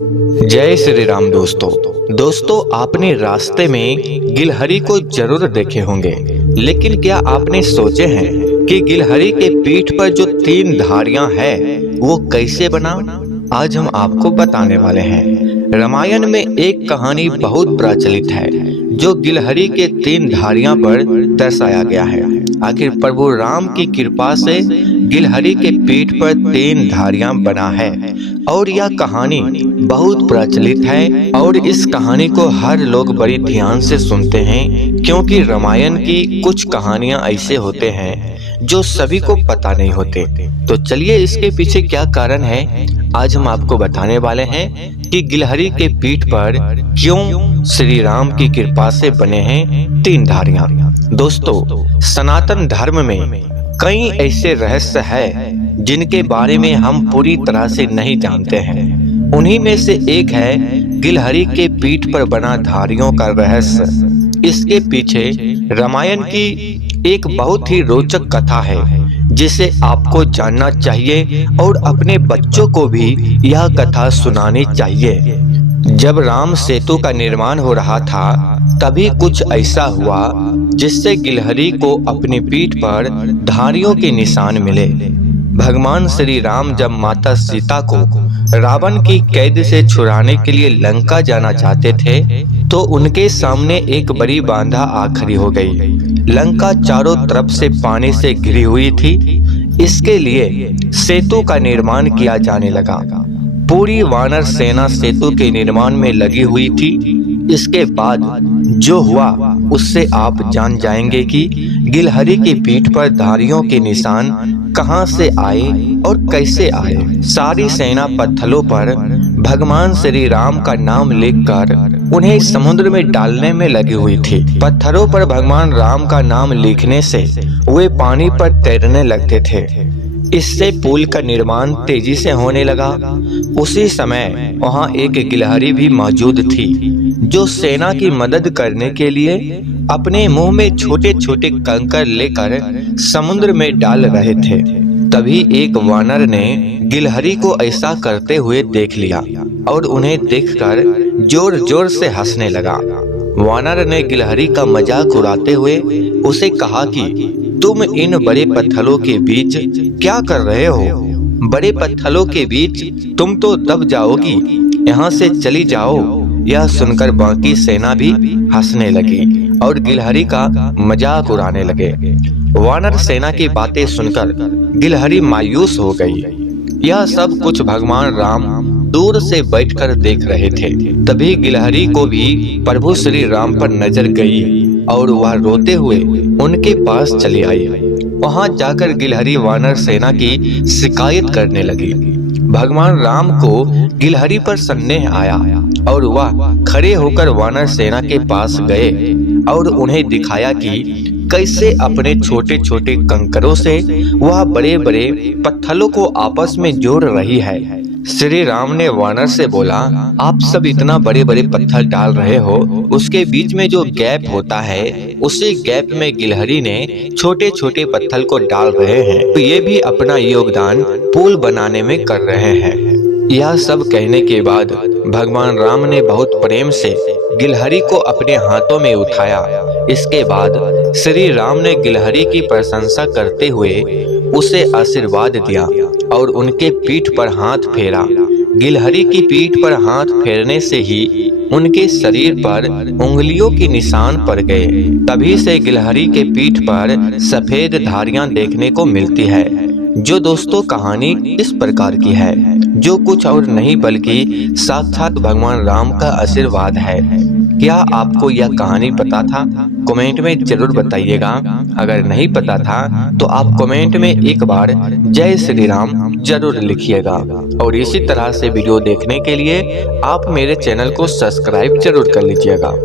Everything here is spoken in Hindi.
जय श्री राम दोस्तों आपने रास्ते में गिलहरी को जरूर देखे होंगे, लेकिन क्या आपने सोचे हैं कि गिलहरी के पीठ पर जो 3 धारियां हैं वो कैसे बना? आज हम आपको बताने वाले हैं। रामायण में एक कहानी बहुत प्रचलित है जो गिलहरी के 3 धारियां पर दर्शाया गया है। आखिर प्रभु राम की कृपा से गिलहरी के पीठ पर 3 धारियां बना है और यह कहानी बहुत प्रचलित है और इस कहानी को हर लोग बड़ी ध्यान से सुनते हैं, क्योंकि रामायण की कुछ कहानियां ऐसे होते हैं जो सभी को पता नहीं होते। तो चलिए इसके पीछे क्या कारण है आज हम आपको बताने वाले हैं कि गिलहरी के पीठ पर क्यों श्री राम की कृपा से बने हैं 3 धारियां। दोस्तों, सनातन धर्म में कई ऐसे रहस्य हैं जिनके बारे में हम पूरी तरह से नहीं जानते हैं। उन्हीं में से एक है गिलहरी के पीठ पर बना धारियों का रहस्य। इसके पीछे रामायण की एक बहुत ही रोचक कथा है जिसे आपको जानना चाहिए और अपने बच्चों को भी यह कथा सुनानी चाहिए। जब राम सेतु का निर्माण हो रहा था तभी कुछ ऐसा हुआ जिससे गिलहरी को अपनी पीठ पर धारियों के निशान मिले। भगवान श्री राम जब माता सीता को रावण की कैद से छुड़ाने के लिए लंका जाना चाहते थे तो उनके सामने एक बड़ी बांधा आ खड़ी हो गई। लंका चारों तरफ से पानी से घिरी हुई थी। इसके लिए सेतु का निर्माण किया जाने लगा। पूरी वानर सेना सेतु के निर्माण में लगी हुई थी। इसके बाद जो हुआ उससे आप जान जाएंगे कि गिलहरी की पीठ पर धारियों के निशान कहां से आए और कैसे आए। सारी सेना पत्थरों पर भगवान श्री राम का नाम लिखकर उन्हें समुद्र में डालने में लगी हुई थी। पत्थरों पर भगवान राम का नाम लिखने से वे पानी पर तैरने लगते थे। इससे पुल का निर्माण तेजी से होने लगा। उसी समय वहां एक गिलहरी भी मौजूद थी जो सेना की मदद करने के लिए अपने मुंह में छोटे छोटे कंकर लेकर समुद्र में डाल रहे थे। तभी एक वानर ने गिलहरी को ऐसा करते हुए देख लिया और उन्हें देखकर जोर जोर से हंसने लगा। वानर ने गिलहरी का मजाक उड़ाते हुए उसे कहा कि तुम इन बड़े पत्थरों के बीच क्या कर रहे हो? बड़े पत्थरों के बीच तुम तो दब जाओगी, यहाँ से चली जाओ। यह सुनकर बाकी सेना भी हंसने लगी और गिलहरी का मजाक उड़ाने लगे। वानर सेना की बातें सुनकर गिलहरी मायूस हो गई। यह सब कुछ भगवान राम दूर से बैठकर देख रहे थे। तभी गिलहरी को भी प्रभु श्री राम पर नजर गई और वह रोते हुए उनके पास चली आई। वहां जाकर गिलहरी वानर सेना की शिकायत करने लगी। भगवान राम को गिलहरी पर संदेह आया और वह खड़े होकर वानर सेना के पास गए और उन्हें दिखाया कि कैसे अपने छोटे छोटे कंकरों से वह बड़े बड़े पत्थरों को आपस में जोड़ रही है। श्री राम ने वानर से बोला, आप सब इतना बड़े बड़े पत्थर डाल रहे हो, उसके बीच में जो गैप होता है उसी गैप में गिलहरी ने छोटे छोटे पत्थर को डाल रहे हैं, तो ये भी अपना योगदान पुल बनाने में कर रहे हैं। यह सब कहने के बाद भगवान राम ने बहुत प्रेम से गिलहरी को अपने हाथों में उठाया। इसके बाद श्री राम ने गिलहरी की प्रशंसा करते हुए उसे आशीर्वाद दिया और उनके पीठ पर हाथ फेरा। गिलहरी की पीठ पर हाथ फेरने से ही उनके शरीर पर उंगलियों के निशान पड़ गए। तभी से गिलहरी के पीठ पर सफेद धारियां देखने को मिलती है। जो दोस्तों कहानी इस प्रकार की है, जो कुछ और नहीं बल्कि साक्षात भगवान राम का आशीर्वाद है। क्या आपको यह कहानी पता था? कमेंट में जरूर बताइएगा। अगर नहीं पता था तो आप कमेंट में एक बार जय श्री राम जरूर लिखिएगा। और इसी तरह से वीडियो देखने के लिए आप मेरे चैनल को सब्सक्राइब जरूर कर लीजिएगा।